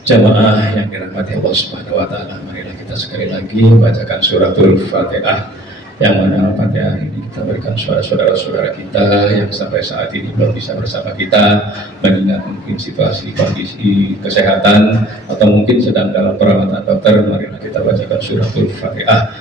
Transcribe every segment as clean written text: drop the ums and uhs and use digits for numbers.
Jamaah yang dirahmati Allah Subhanahu wa taala, marilah kita sekali lagi membacakan suratul Fatihah, yang mana Fatihah ini kita berikan saudara-saudara kita yang sampai saat ini belum bisa bersama kita, mengingat mungkin situasi kondisi kesehatan atau mungkin sedang dalam perawatan dokter. Marilah kita bacakan suratul Fatihah,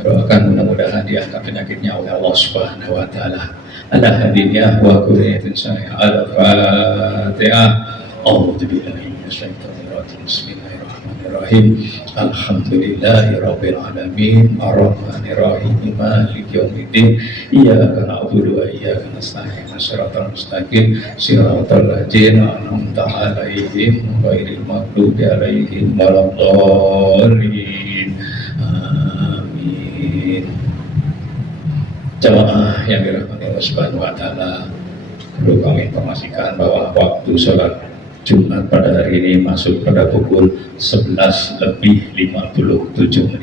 doakan mudah-mudahan diangkat penyakitnya oleh Allah Subhanahu wa taala. Ala hadiyah wa qurratin saya al-Fatihah. A'udzubillahi minasyaitonir rajim. Bismillahirrahmanirrahim. Alhamdulillahi rabbil alamin, arrahmanir rahim, maliki yaumiddin. Iyyaka na'budu wa iyyaka nasta'in. Shiratal mustaqim, shiratal ladzina an'amta 'alaihim ghairil maghdubi 'alaihim waladdallin. Amin. Jamaah yang dirahmati Allah Subhanahu wa taala, perlu kami informasikan bahwa waktu sholat Jumat pada hari ini masuk pada pukul 11:57.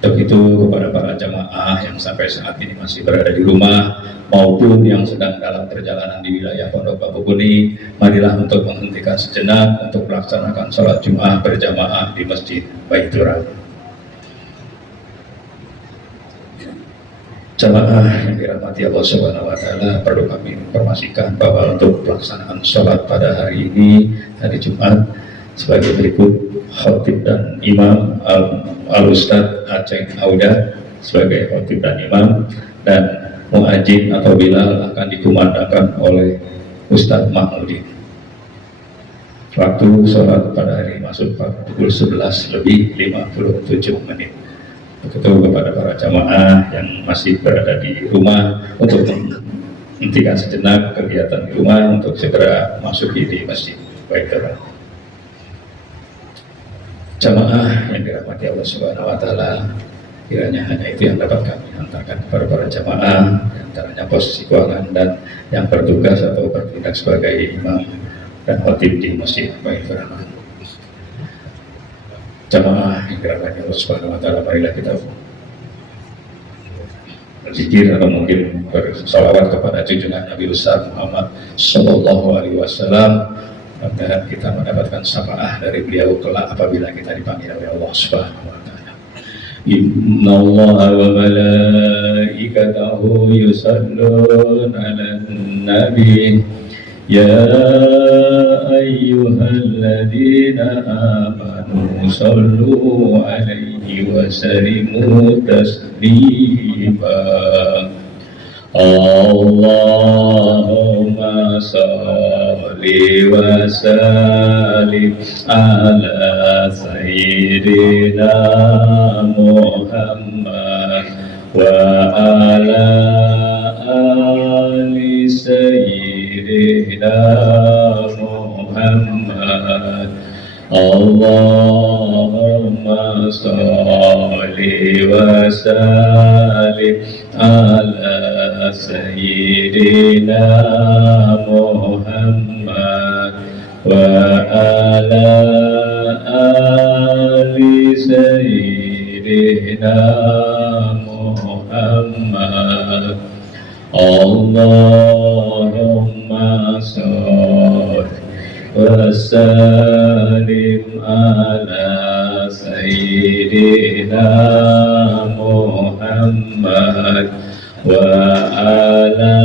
Untuk itu kepada para jamaah yang sampai saat ini masih berada di rumah maupun yang sedang dalam perjalanan di wilayah Pondok Bapukuni, marilah untuk menghentikan sejenak untuk melaksanakan sholat Jumat berjamaah di Masjid Baitur Rahman. Jamaah yang dirahmati Allah Subhanahu wa taala, perlu kami informasikan bahwa untuk pelaksanaan sholat pada hari ini, hari Jumat, sebagai berikut: khatib dan imam Al-Ustadz Aceh Auda sebagai khatib dan imam, dan muadzin atau bilal akan dikumandangkan oleh Ustadz Mahmudin. Waktu sholat pada hari masuk pukul 11:57. Begitu kepada para jamaah yang masih berada di rumah untuk menghentikan sejenak kegiatan di rumah untuk segera masuk di Masjid Baitur Rahman. Jamaah yang dirahmati Allah Subhanahu wa taala, kiranya hanya itu yang dapat kami hantarkan kepada para jamaah, antaranya posisi keuangan dan yang bertugas atau bertindak sebagai imam dan khatib di Masjid Baitur Rahman. Jamaah yang dirahmati Allah Subhanahu wa taala, marilah kita berzikir atau mungkin bersalawat kepada junjungan Nabi besar Muhammad sallallahu alaihi wasallam, agar kita mendapatkan syafaat dari beliau kelak apabila kita dipanggil oleh Allah Subhanahu wa taala. Innallaha wa malaikatahu yusholluna 'alan nabi. Ya ayyuhalladzina amanu sallu alaihi wa sallimu taslima. Allahumma salli wa sallim ala sayyidina Muhammad wa ala ali sayyidina Muhammad. Allahumma salli wa sallim ala sayyidina Muhammad wa ala ali sayyidina Muhammad. Allahumma salli wa sallim ala sayyidina Muhammad wa ala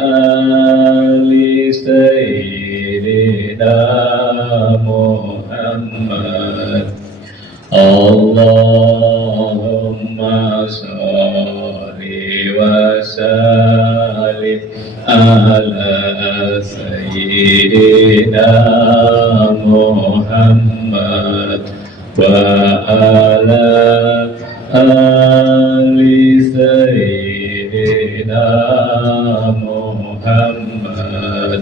ali sayyidina Muhammad. Allahumma salli wa sallim ala sayyidina Muhammad wa ala ali sayyidina Muhammad.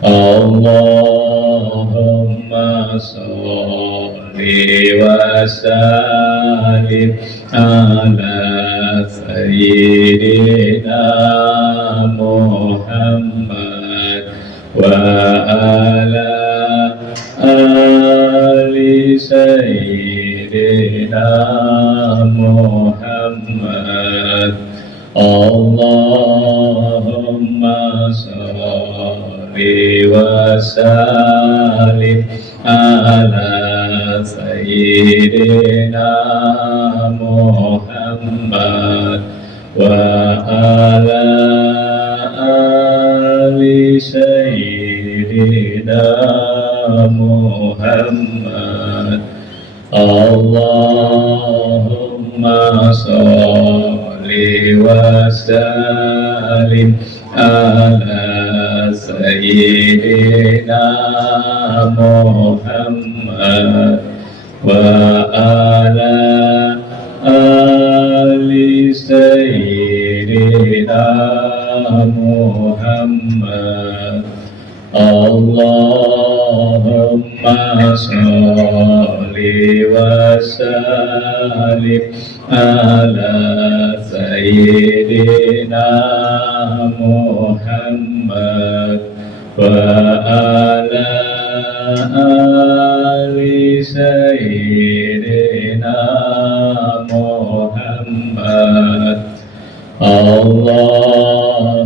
Allahumma salli wa sallim ala sayyidina Muhammad wa ala ali sayyidina Muhammad. Allahumma salli wa sallim ala sayyidina Muhammad wa ala ali sayyidina Muhammad. Allahumma sholli wa sallim ala sayyidina Muhammad wa ala ali sayyidina Muhammad. Allahumma sholli wa sallim ala sayyidina Muhammad wa ala ali sayyidina Muhammad. Allahumma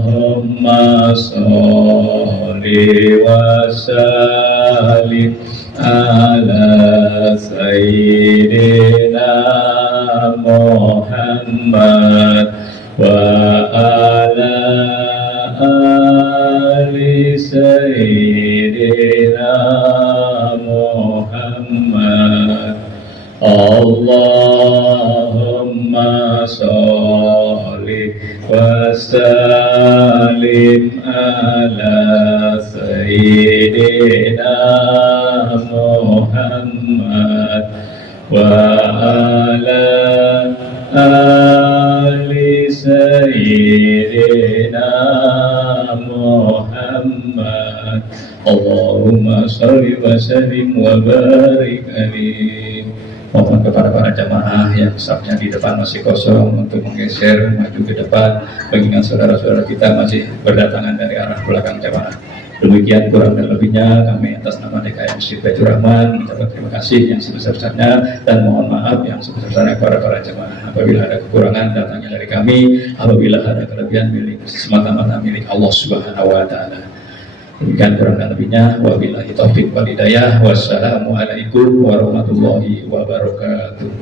sholli wa sallim ala sayyidina Muhammad wa ala ali sayyidina Muhammad. Allahumma sholli wa sallim ala sayyidina Muhammad wa ala ali sayyidina Muhammad. Allahumma sholli wa sallim wa barik alaihi. Mohon kepada para jamaah yang safnya di depan masih kosong untuk menggeser maju ke depan, mengingat saudara-saudara kita masih berdatangan dari arah belakang jamaah. Demikian kurang dan lebihnya kami atas nama DKM Masjid Baitur Rahman mengucapkan terima kasih yang sebesar-besarnya dan mohon maaf yang sebesar-besarnya kepada para jamaah. Apabila ada kekurangan datangnya dari kami, apabila ada kelebihan milik semata-mata milik Allah Subhanahu wa taala. Demikian kurang dan lebihnya, wabillahi taufik wal hidayah. Wassalamualaikum warahmatullahi wabarakatuh.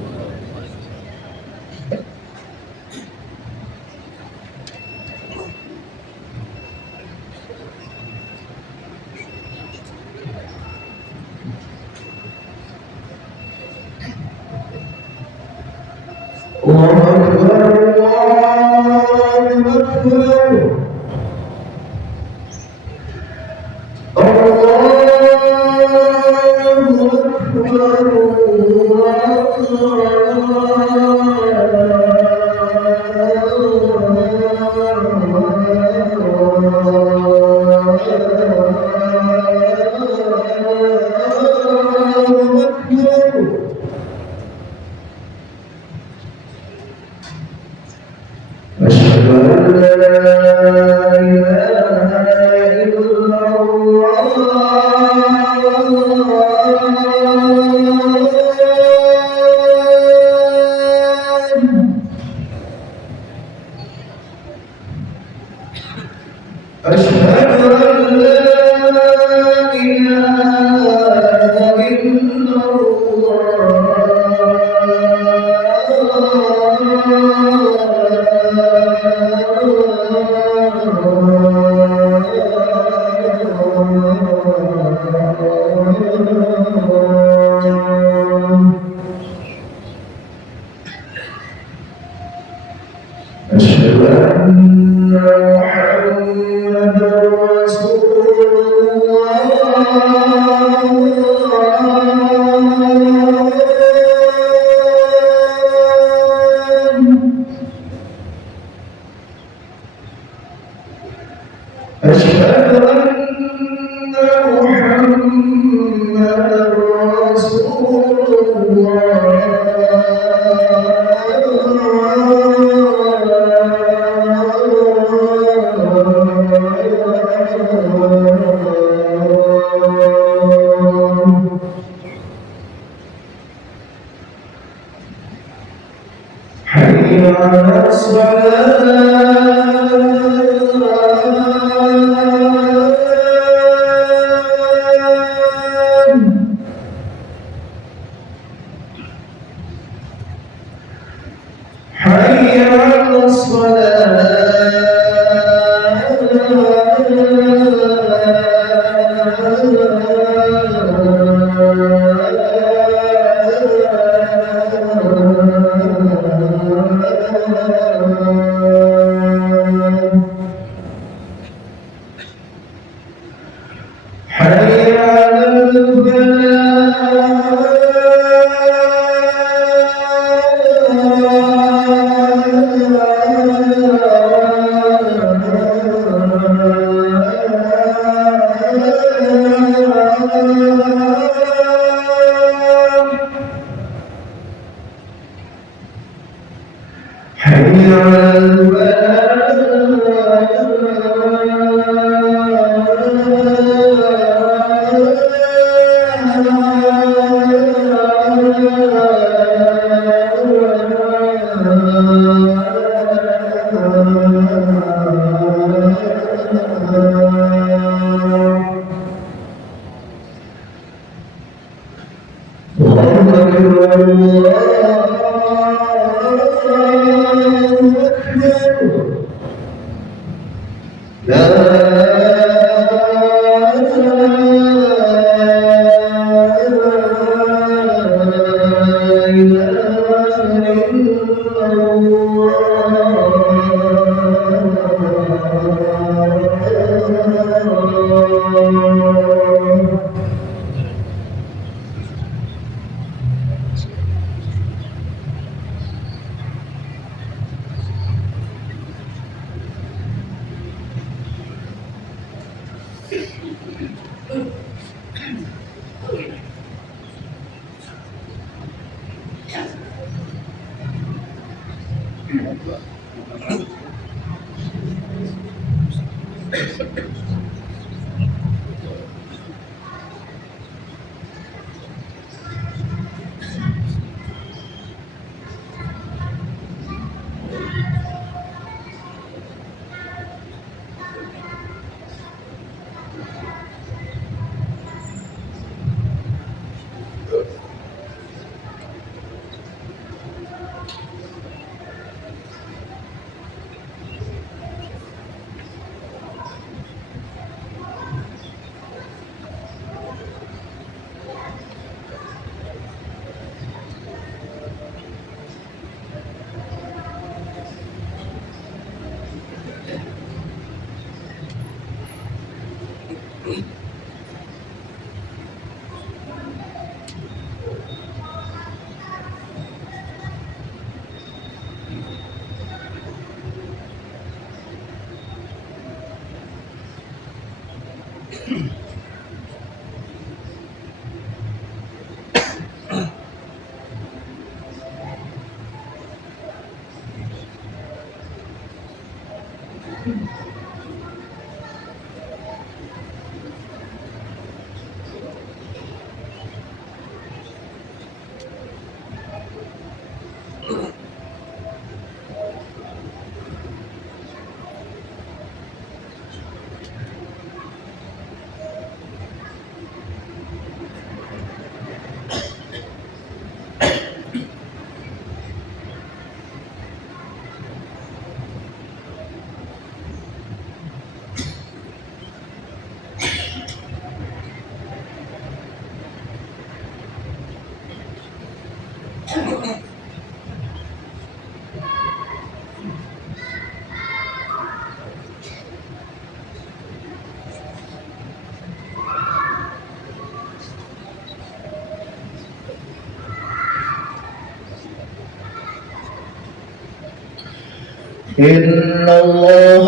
إن الله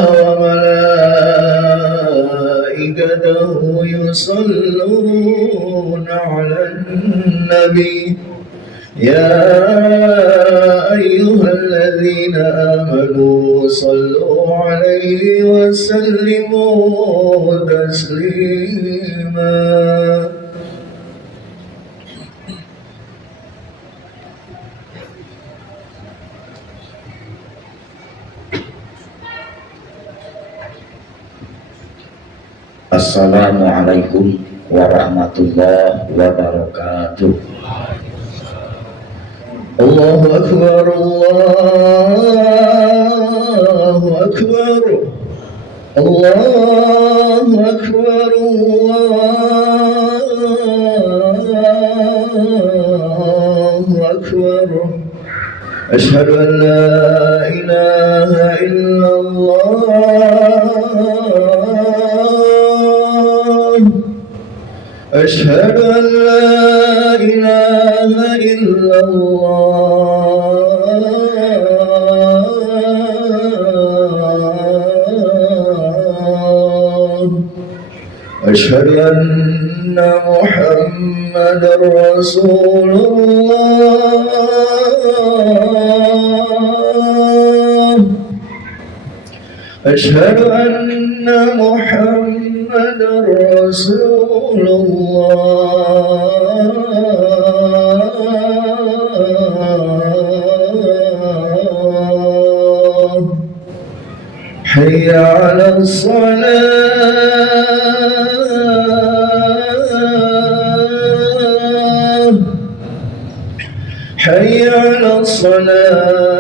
وملائكته يصلون على النبي يا أيها الذين آمنوا صلوا عليه وسلموا تسليما. Assalamualaikum warahmatullahi wabarakatuh. Allahu Akbar, Allahu Akbar, Allahu Akbar, Allahu Akbar. Asyhadu an la ilaha illallah, أشهد أن لا إله إلا الله أشهد أن محمدا رسول الله أشهد أن محمدا رسول الله حي على الصلاة حي على الصلاة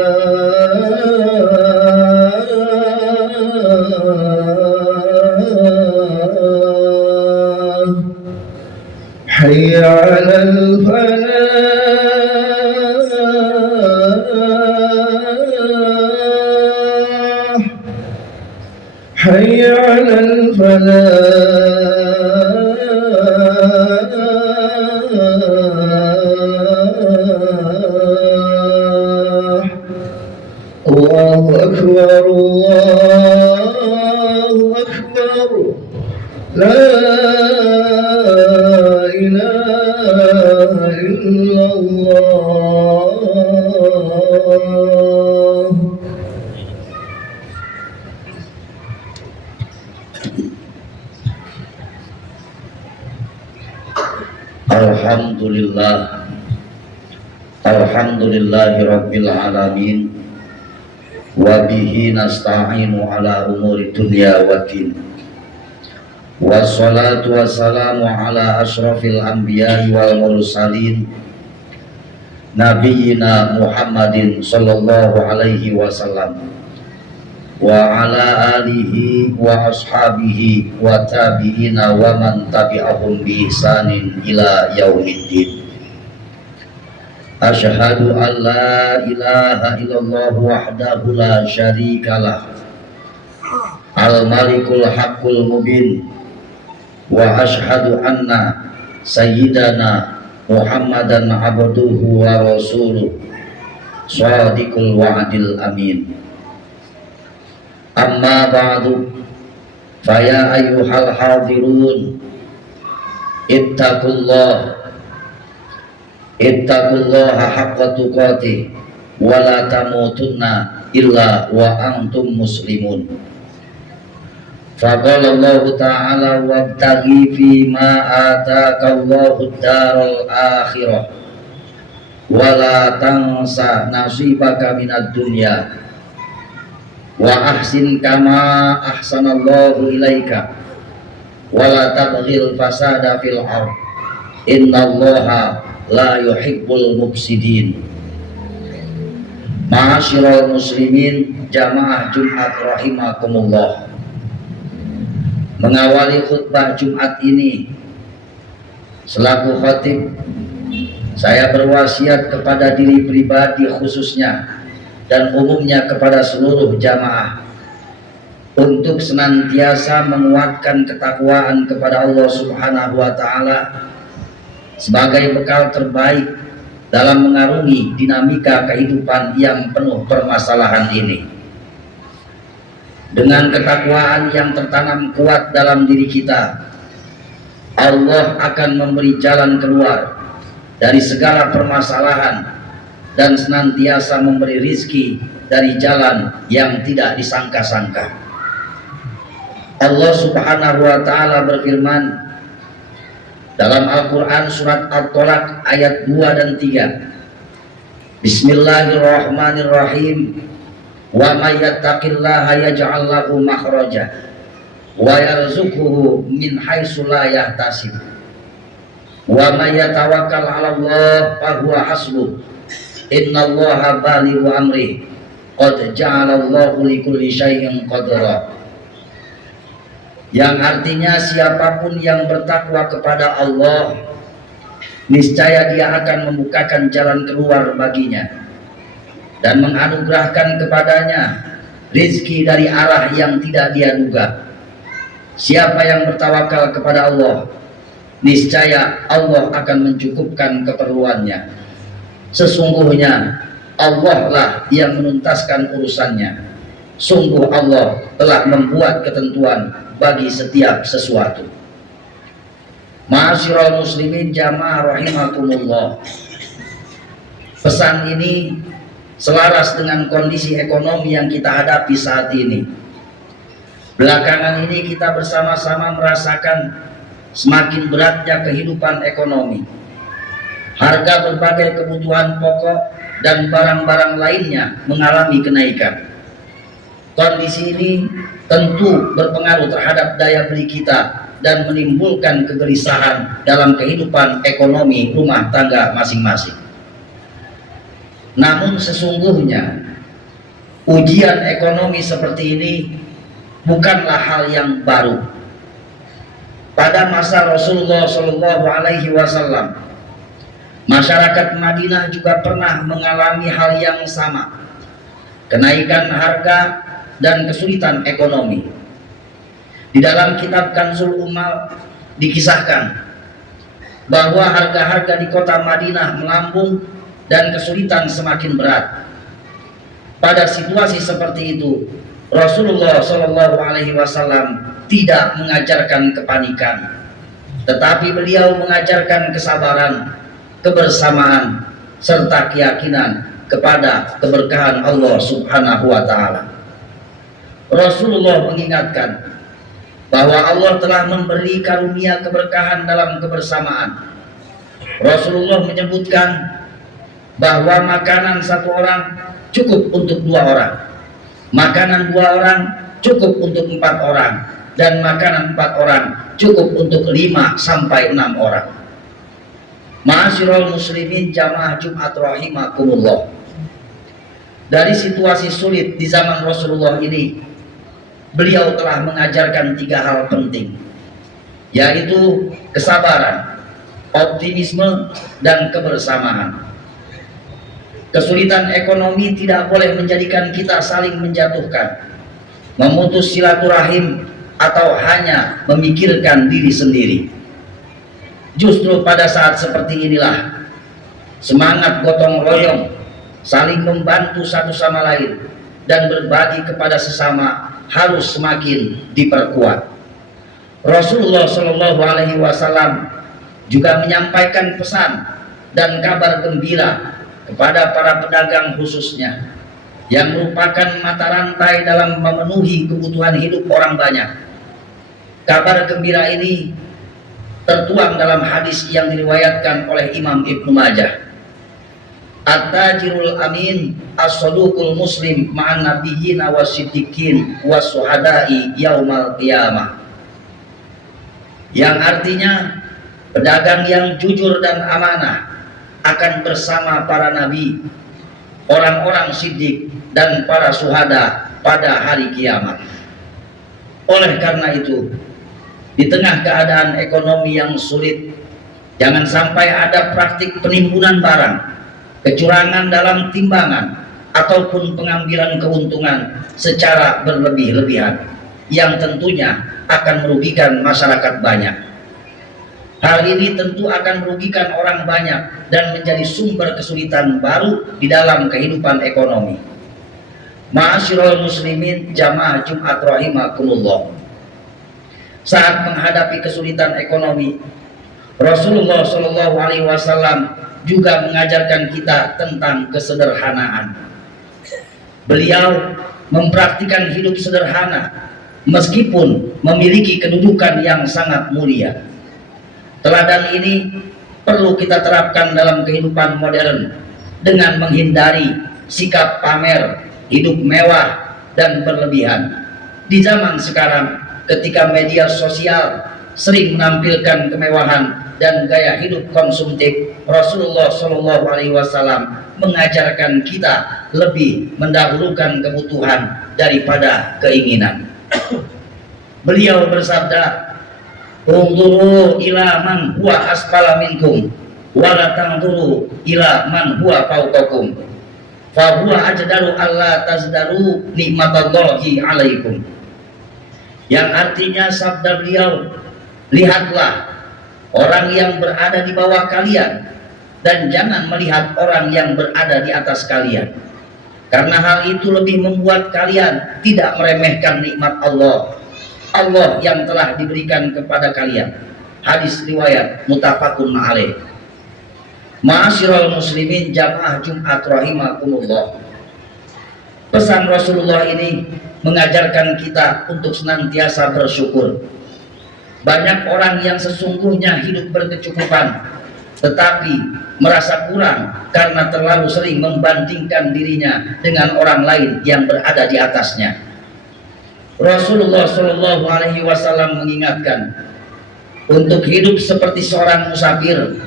حي على الفلاح حي على الفلاح الله أكبر الله أكبر لا إله إلا الله Alhamdulillah, alhamdulillahi rabbil alamin, wa bihi nasta'inu ala umuri dunya wa din. Wassalatu wassalamu ala ashrafil anbiya'i wal mursalin, nabiyyina Muhammadin sallallahu alaihi wasallam, wa ala alihi wa ashabihi wa tabi'ina wa man tabi'ahum bi ihsanin ila yaumiddin. Asyhadu an la ilaha illallah wahdahu la syarikalah, al-malikul haqqul mubin, wa asyhadu anna sayyidana Muhammadan abduhu wa rasuluh, shadiqul wa'dil amin. Amma ba'du, faya ayyuhal hadirun, ittaqullaha haqqa tuqatih wa la tamutunna illa wa antum muslimun. Faqala Allah ta'ala wabtaghi fi ma ataka Allahu daral akhirah wa la tansa nasibaka minad dunya wa ahsin kama ahsanallahu ilaika wa la tabghil fasada fil ard innallaha la yuhibbul mufsidin. Ma'asyiral muslimin jamaah Jumat rahimakumullah, mengawali khutbah Jumat ini selaku khatib, saya berwasiat kepada diri pribadi khususnya dan umumnya kepada seluruh jamaah untuk senantiasa menguatkan ketakwaan kepada Allah Subhanahu wa Ta'ala sebagai bekal terbaik dalam mengarungi dinamika kehidupan yang penuh permasalahan ini. Dengan ketakwaan yang tertanam kuat dalam diri kita, Allah akan memberi jalan keluar dari segala permasalahan dan senantiasa memberi rizki dari jalan yang tidak disangka-sangka. Allah Subhanahu wa Ta'ala berfirman dalam Al-Quran surat At-Tolak ayat 2 dan 3. Bismillahirrahmanirrahim. Wa may yattaqillaha yaj'al lahu makhraja wa yarzuquhu min haitsu la yahtasib. Wa may yatawakkal 'ala Allah fa huwa hasbuh. Innallaha balighu amri. Qad ja'alallahu likulli syai'in qadra. Yang artinya siapapun yang bertakwa kepada Allah, niscaya dia akan membukakan jalan keluar baginya dan menganugerahkan kepadanya rizki dari arah yang tidak dia duga. Siapa yang bertawakal kepada Allah, niscaya Allah akan mencukupkan keperluannya. Sesungguhnya Allah lah yang menuntaskan urusannya. Sungguh Allah telah membuat ketentuan bagi setiap sesuatu. Ma'asyiral muslimin jamaah rahimakumullah. Pesan ini selaras dengan kondisi ekonomi yang kita hadapi saat ini. Belakangan ini kita bersama-sama merasakan semakin beratnya kehidupan ekonomi. Harga berbagai kebutuhan pokok dan barang-barang lainnya mengalami kenaikan. Kondisi ini tentu berpengaruh terhadap daya beli kita dan menimbulkan kegelisahan dalam kehidupan ekonomi rumah tangga masing-masing. Namun sesungguhnya ujian ekonomi seperti ini bukanlah hal yang baru. Pada masa Rasulullah Shallallahu Alaihi Wasallam, masyarakat Madinah juga pernah mengalami hal yang sama, kenaikan harga dan kesulitan ekonomi. Di dalam kitab Kanzul Ummal dikisahkan bahwa harga-harga di kota Madinah melambung dan kesulitan semakin berat. Pada situasi seperti itu, Rasulullah Shallallahu Alaihi Wasallam tidak mengajarkan kepanikan, tetapi beliau mengajarkan kesabaran, kebersamaan, serta keyakinan kepada keberkahan Allah Subhanahu wa Ta'ala. Rasulullah mengingatkan bahwa Allah telah memberi karunia keberkahan dalam kebersamaan. Rasulullah menyebutkan bahwa makanan satu orang cukup untuk 2 orang, makanan 2 orang cukup untuk 4 orang, dan makanan 4 orang cukup untuk 5 sampai 6 orang. Ma'asyiral muslimin jamaah Jumat rahimakumullah. Dari situasi sulit di zaman Rasulullah ini, beliau telah mengajarkan 3 hal penting, yaitu kesabaran, optimisme, dan kebersamaan. Kesulitan ekonomi tidak boleh menjadikan kita saling menjatuhkan, memutus silaturahim, atau hanya memikirkan diri sendiri. Justru pada saat seperti inilah semangat gotong royong, saling membantu satu sama lain, dan berbagi kepada sesama harus semakin diperkuat. Rasulullah Shallallahu Alaihi Wasallam juga menyampaikan pesan dan kabar gembira kepada para pedagang khususnya, yang merupakan mata rantai dalam memenuhi kebutuhan hidup orang banyak. Kabar gembira ini tertuang dalam hadis yang diriwayatkan oleh Imam Ibnu Majah. At-tajirul amin as-saduqul muslim ma'an nabiyyina was-siddiqin was-suhada'i yaumal qiyamah. Yang artinya pedagang yang jujur dan amanah akan bersama para nabi, orang-orang siddiq, dan para syuhada pada hari kiamat. Oleh karena itu, di tengah keadaan ekonomi yang sulit, jangan sampai ada praktik penimbunan barang, kecurangan dalam timbangan, ataupun pengambilan keuntungan secara berlebih-lebihan, yang tentunya akan merugikan masyarakat banyak. Hal ini tentu akan merugikan orang banyak dan menjadi sumber kesulitan baru di dalam kehidupan ekonomi. Ma'asyiral muslimin jamaah Jumat rahimakumullah. Saat menghadapi kesulitan ekonomi, Rasulullah Shallallahu Alaihi Wasallam juga mengajarkan kita tentang kesederhanaan. Beliau mempraktikkan hidup sederhana meskipun memiliki kedudukan yang sangat mulia. Teladan ini perlu kita terapkan dalam kehidupan modern dengan menghindari sikap pamer, hidup mewah, dan berlebihan. Di zaman sekarang, ketika media sosial sering menampilkan kemewahan dan gaya hidup konsumtif, Rasulullah Shallallahu Alaihi Wasallam mengajarkan kita lebih mendahulukan kebutuhan daripada keinginan. Beliau bersabda, "Unzuru ila man huwa asfala minkum wa la tanzuru ila man huwa fawqakum fa huwa ajdaru alla tazdaru nikmatallahi alaikum." Yang artinya sabda beliau, lihatlah orang yang berada di bawah kalian, dan jangan melihat orang yang berada di atas kalian, karena hal itu lebih membuat kalian tidak meremehkan nikmat Allah yang telah diberikan kepada kalian. Hadis riwayat muttafaqun alaih. Ma'asyiral muslimin jamaah Jumat rahimakumullah. Pesan Rasulullah ini mengajarkan kita untuk senantiasa bersyukur. Banyak orang yang sesungguhnya hidup berkecukupan, tetapi merasa kurang karena terlalu sering membandingkan dirinya dengan orang lain yang berada di atasnya. Rasulullah Shallallahu Alaihi Wasallam mengingatkan untuk hidup seperti seorang musafir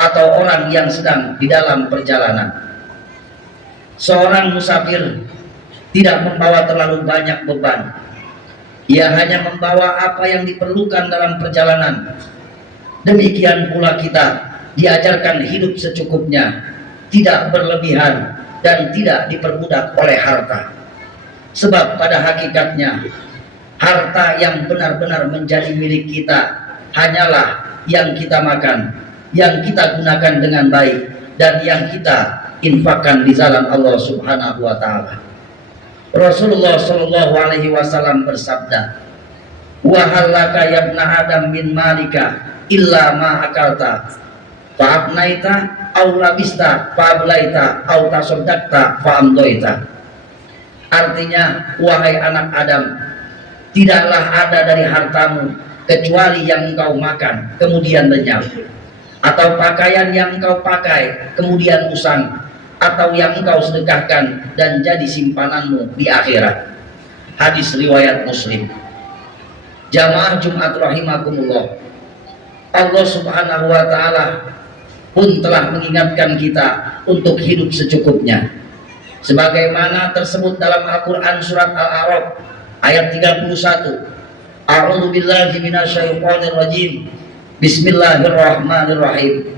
atau orang yang sedang di dalam perjalanan. Seorang musafir tidak membawa terlalu banyak beban. Ia hanya membawa apa yang diperlukan dalam perjalanan. Demikian pula kita diajarkan hidup secukupnya, tidak berlebihan dan tidak diperbudak oleh harta. Sebab pada hakikatnya harta yang benar-benar menjadi milik kita hanyalah yang kita makan, yang kita gunakan dengan baik, dan yang kita infakkan di jalan Allah Subhanahu wa Ta'ala. Rasulullah Shallallahu Alaihi Wasallam bersabda, "Wa halaka yabna Adam min malika illa ma akalta, fa'abnaita aw labista fa'ablaita aw tasaddaqta fa'amdoita." Artinya, wahai anak Adam, tidaklah ada dari hartamu kecuali yang engkau makan kemudian lenyap, atau pakaian yang engkau pakai kemudian usang, atau yang engkau sedekahkan dan jadi simpananmu di akhirat. Hadis riwayat Muslim. Jamaah Jumat rahimakumullah, Allah Subhanahu wa Ta'ala pun telah mengingatkan kita untuk hidup secukupnya, sebagaimana tersebut dalam Al-Quran surat Al-A'raf ayat 31. A'udzu billahi minasyaitonir rajim. Bismillahirrahmanirrahim.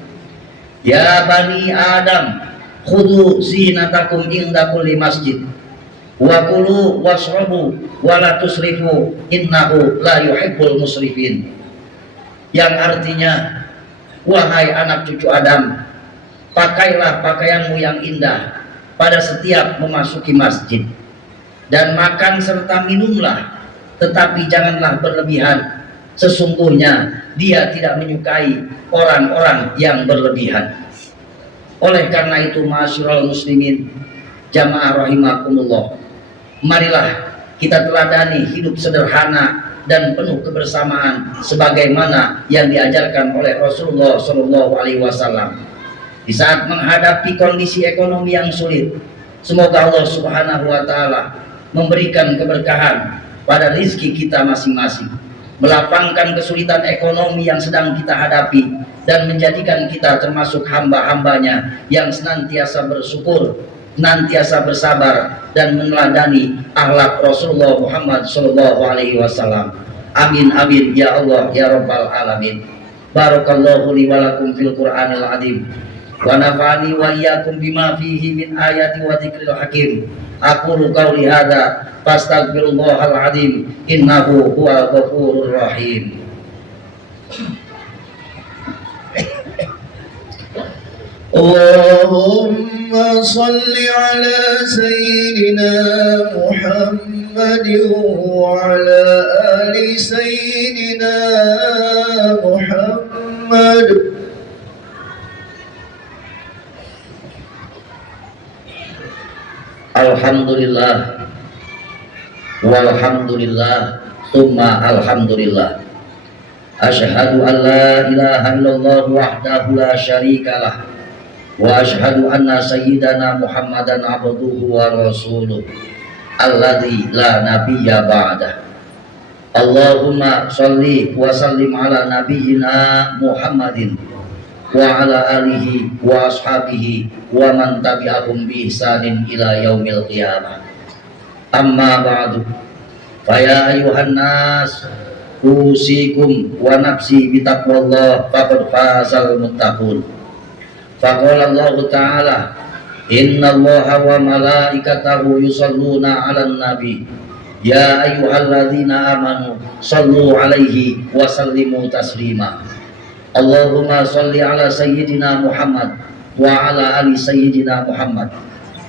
Ya bani Adam, khudhu zinatakum inda kulli masjid wa kulu washrabu wa la tusrifu innahu la yuhibbul musrifin. Yang artinya, wahai anak cucu Adam, pakailah pakaianmu yang indah pada setiap memasuki masjid, dan makan serta minumlah, tetapi janganlah berlebihan. Sesungguhnya dia tidak menyukai orang-orang yang berlebihan. Oleh karena itu, ma'asyiral muslimin jamaah rahimakumullah, marilah kita teladani hidup sederhana dan penuh kebersamaan sebagaimana yang diajarkan oleh Rasulullah Shallallahu Alaihi Wasallam. Di saat menghadapi kondisi ekonomi yang sulit, semoga Allah Subhanahu wa Ta'ala memberikan keberkahan pada rizki kita masing-masing, melapangkan kesulitan ekonomi yang sedang kita hadapi, dan menjadikan kita termasuk hamba-hambanya yang senantiasa bersyukur, senantiasa bersabar, dan meneladani akhlak Rasulullah Muhammad Sallallahu Alaihi Wasallam. Amin amin ya Allah ya Rabbal Alamin. Barakallahu li wa lakum fil Qur'anil Azim, wa nafa'ani wa iyyakum bima fihi min ayati wa dzikril hakim. Aqulu qawli hadza fastaghfirullahal azim innahu huwal ghafurur rahim. Allahumma salli ala sayyidina Muhammad wa ala ali sayyidina Muhammad. Alhamdulillah walhamdulillah tsumma alhamdulillah. Asyhadu an la ilaha illallah wahdahu la syarikalah, wa asyhadu anna sayyidana Muhammadan abduhu wa rasuluh alladzi la nabiyya ba'dah. Allahumma sholli wa sallim ala nabiyyina Muhammadin wa ala alihi wa ashabihi wa man tabi'ahum bi ihsanin ila yaumil qiyamah. Amma ba'du, fa ya ayyuhan nas usikum wa nafsi bi taqwallah faqad fazal muttaqun. Faqala Allah Ta'ala, inna Allaha wa malaikatahu yusalluna 'alan nabi ya ayyuhalladzina amanu sallu 'alaihi wa sallimu taslima. Allahumma sholli ala sayyidina Muhammad wa ala ali sayyidina Muhammad.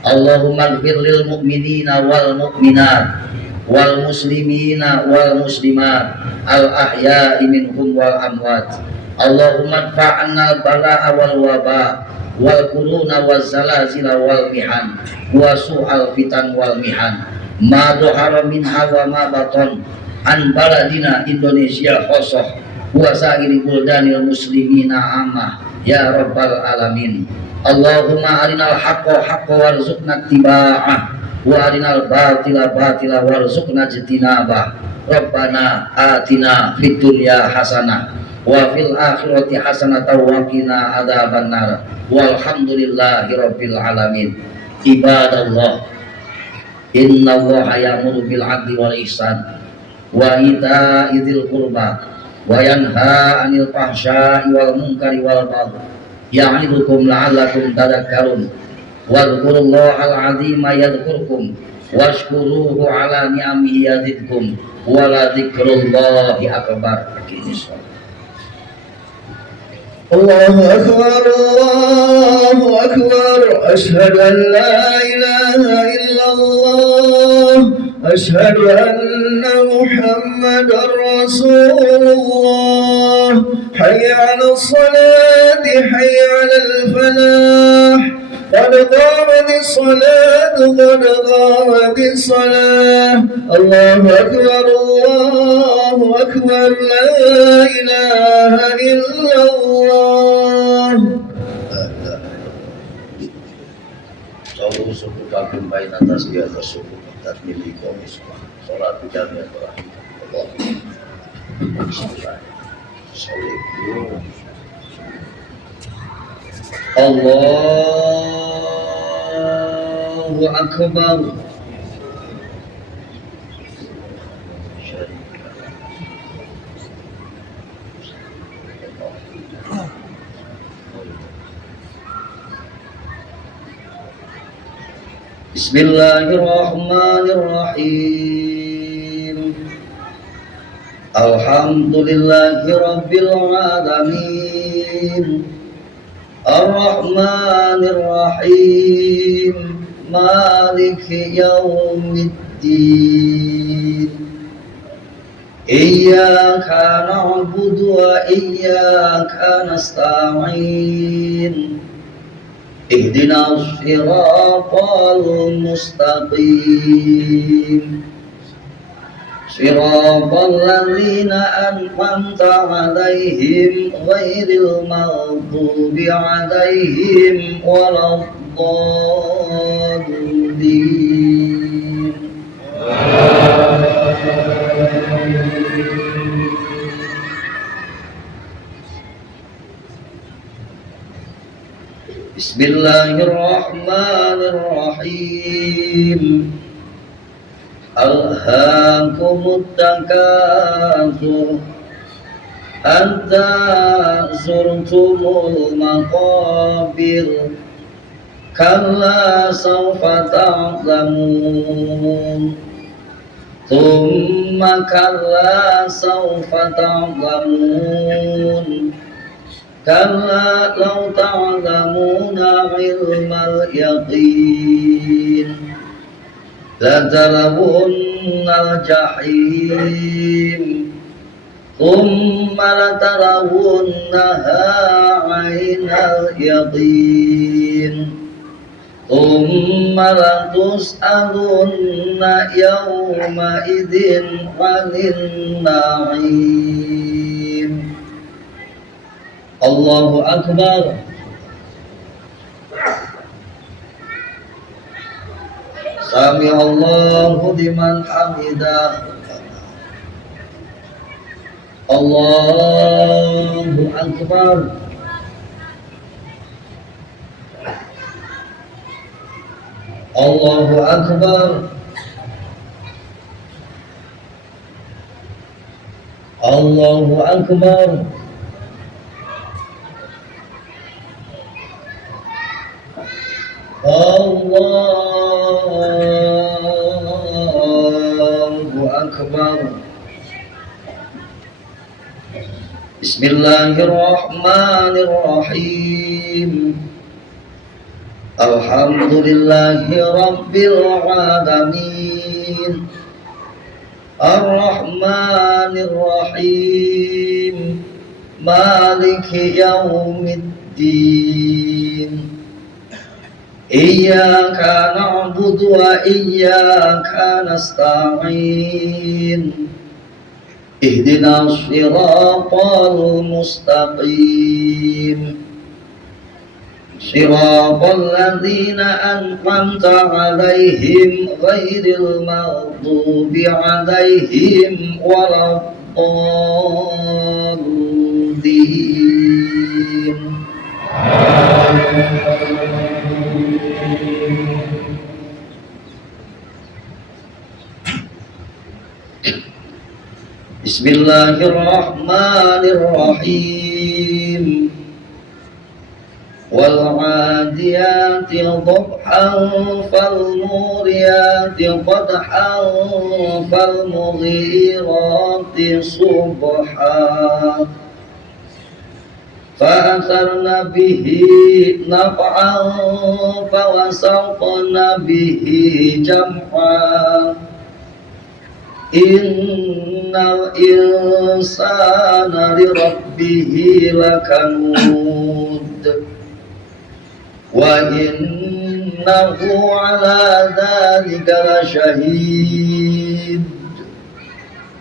Allahumma ighfir lil mu'minina wal mu'minat wal muslimina wal muslimat al ahya'i minhum wal amwat. Allahumma adfa'anna bala'a wal waba wal quruna wal zalazila wal mihan wa su'al fitan wal mihan ma dhahara minha wa ma batan an baladina Indonesia khosoh wa sa'iri buldanil muslimina amah ya rabbal alamin. Allahumma arinal haqqa haqqa warzuqna ittiba'ah wa arinal batila batila warzuqna ijtinabah. Rabbana atina fid dunya hasanah wa fil akhirati hasanah wa qina adzabannar. Walhamdulillahi rabbil alamin. Ibadallah, innallaha ya'muru bil 'adli wal ihsan wa ita'i dzil qurba wa yanha 'anil fahsya'i wal munkari wal baghi ya'idukum la'allakum tadhakkarun. Wadhkurullahal 'azima yadhkurkum washkuruhu 'ala ni'amihi yazidkum wa la dzikrullahi akbar. الله أكبر الله أكبر أشهد أن لا إله إلا الله أشهد أن محمدا رسول الله حي على الصلاة حي على الفلاح قد قامت الصلاة قد قامت الصلاة الله أكبر الله أكبر لا إله إلا الله. Sawu suku kagum bain atas di atas suku dan milik komis sholat jamiah terakhir Allahu Akbar. Bismillahirrahmanirrahim. Alhamdulillahi rabbil alamin. Ar-Rahmanir Rahim. Maliki yaumiddin. Iyyaka na'budu wa iyyaka nasta'in. Ihdinas siratal mustaqim. Siratal ladzina an'amta 'alaihim ghairil maghdubi 'alaihim waladdallin. Bismillahirrahmanirrahim. Alhaakumut takatsur hatta zurtumul maqabir kalla sawfa ta'lamun thumma kalla sawfa ta'lamun kalla law ta'lamuna 'ilmal yaqin la tarawunnal jahim thumma la tarawunnaha 'ainal yaqin thumma la tus'alunna yawma idzin 'anil na'im. Allahu Akbar. Sami Allahu liman hamidah. Allahu Akbar. Allahu Akbar. Allahu Akbar. Allahu Akbar. Bismillahirrahmanirrahim. Alhamdulillahi rabbil alamin. Ar-Rahmanir Rahim. Maliki yaumiddin. Iyyaka na'budu wa iyyaka nasta'in. Ihdinas siratal mustaqim. Siratal ladzina an'amta 'alaihim ghairil maghdubi 'alaihim waladdallin. Bismillahirrahmanirrahim. Wal 'adiyati dhabhan fal muriyati qadhan fal mughirati subha fa'atharna bihi naq'an fawasaqna bihi jam'an. Innal insana li rabbihi lakanud wa innahu ala dhalika lasyahid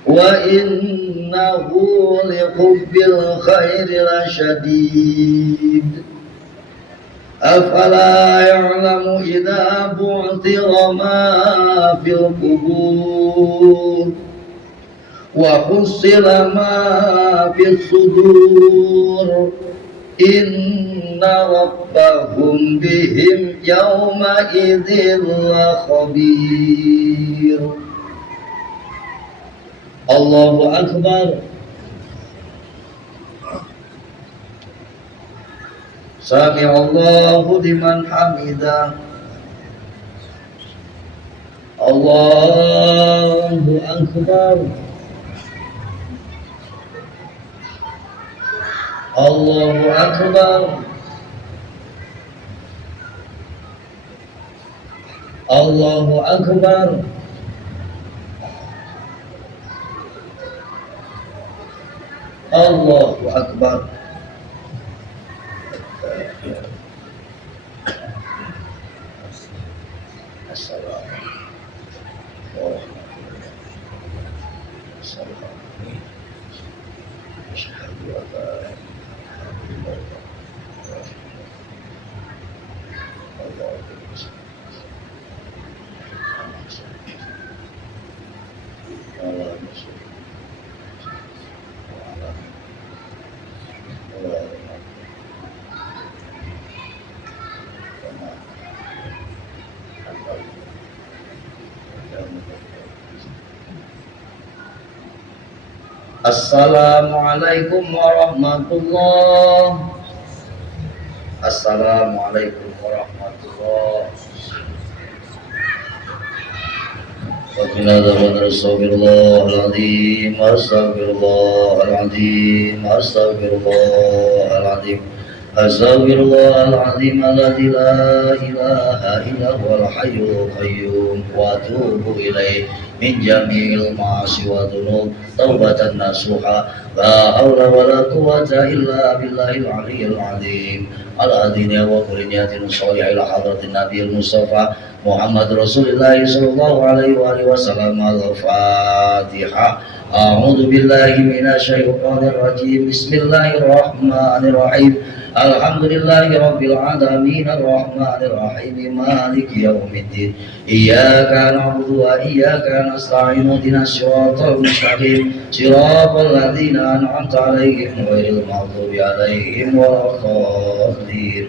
wa innahu liqubbil khairi lasyadid. Afala ya'lamu idza bu'thira ma fil qubur wa hussila ma fis sudur. Inna rabbahum bihim yawma idzin lakhabir. Allahu akbar. Sami Allahu liman hamidah. Allahu akbar. Allahu akbar. Allahu akbar. Allahu akbar. Assalamualaikum warahmatullahi. Assalamualaikum warahmatullahi. Astaghfirullahaladzim. Astaghfirullahaladzim. Astaghfirullahaladzim. Astaghfirullahaladzim. Alladzi la ilaha illa huwal hayyul qayyum wa atubu ilaih min jami'il ma'asi wa dhunub taubatan nasuha. La haula wa la quwwata illa billahil aliyyil azim. Al-adina wa kulliyatin sholih ila hadratin nabiyil mustafa Muhammad Rasulullah sallallahu alaihi wa alihi wasallam. Al-Fatihah. A'udzu billahi minasyaitonir rajim. Bismillahirrahmanirrahim. Alhamdulillahi rabbil alamin. Ar-Rahmanir Rahim. Maliki yaumiddin. Iyyaka na'budu wa iyyaka nasta'in. Ihdinas siratal mustaqim. Siratal ladzina an'amta 'alaihim ghairil maghdubi 'alaihim waladdallin.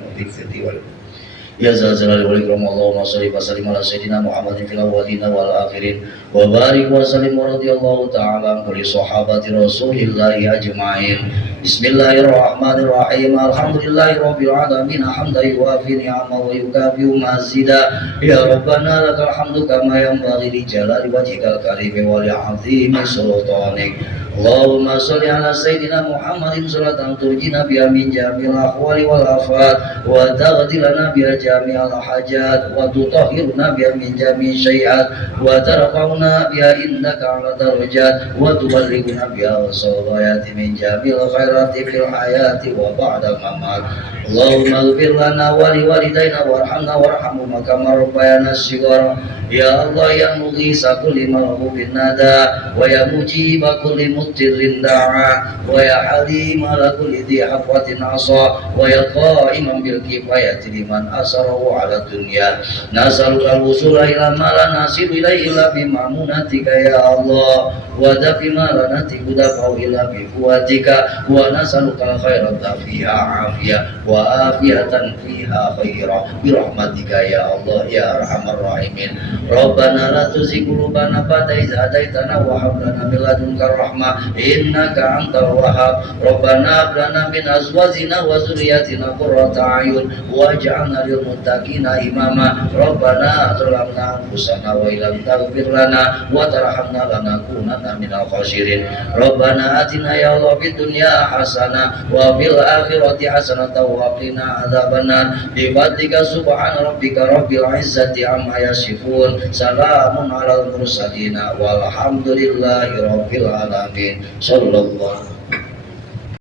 Ya zal jalali wal ikram. Allahumma shalli wa sallim ala sayyidina Muhammadin fil awwalin wal akhirin wa barik wa sallim radhiyallahu ta'ala an kulli sahabati Rasulillah ajma'in. Bismillahirrahmanirrahim. Alhamdulillahi rabbil alamin. Hamdan yuwafi ni'amahu wa yukafi'u mazida. Ya Rabbana lakal hamdu kama yanbaghi li jalali wajhikal karim wa li 'azimi sultanik. Allahumma sholli ala sayyidina Muhammadin sholatan turjina biha min jamil ahwali wal afat wa taghfirlana biha jami'al hajat wa tutahhiruna biha min jami' syai'at wa tarfa'una biha indaka 'ala darajat wa tuballighuna biha wasawayati min jamil khairati fil hayati wa ba'da mamat. Allahumma ighfir lana wa li walidayna warhamna warhamhuma kama rabbayana shighara. Ya Allah ya mughisa kulli marhubin nada wa ya mujiba kulli muttirrin da'a wa ya halima la kulli dhi hafwatin asa wa ya qa'iman bil kifayati liman asarahu ala dunya. Nas'aluka al-wusula ila ma la nasibu ilaihi illa bi ma'munatika ya Allah wa dafi ma la natiku dafa'u illa bi quwwatika wa nas'aluka al-khairata fiha afiyah wa afiyatan fiha khairah bi rahmatika ya Allah ya arhamar rahimin. Rabbana la tuzigh qulubana ba'da idh hadaitana wa hab lana min ladunka rahmah innaka antal wahhab. Rabbana hab lana min azwajina wa dzurriyyatina qurrata a'yun waj'alna lil muttaqina imama. Rabbana zalamna anfusana wa illam taghfir lana wa tarhamna lanakunanna minal khasirin. Rabbana atina ya Allah fid dunya hasanah wa fil akhirati hasanah wa qina adzabannar. Bi fadlika subhana rabbika rabbil izzati amma yasifun. Salamun alal mursalin walhamdulillahi rabbil alamin. Sallallahu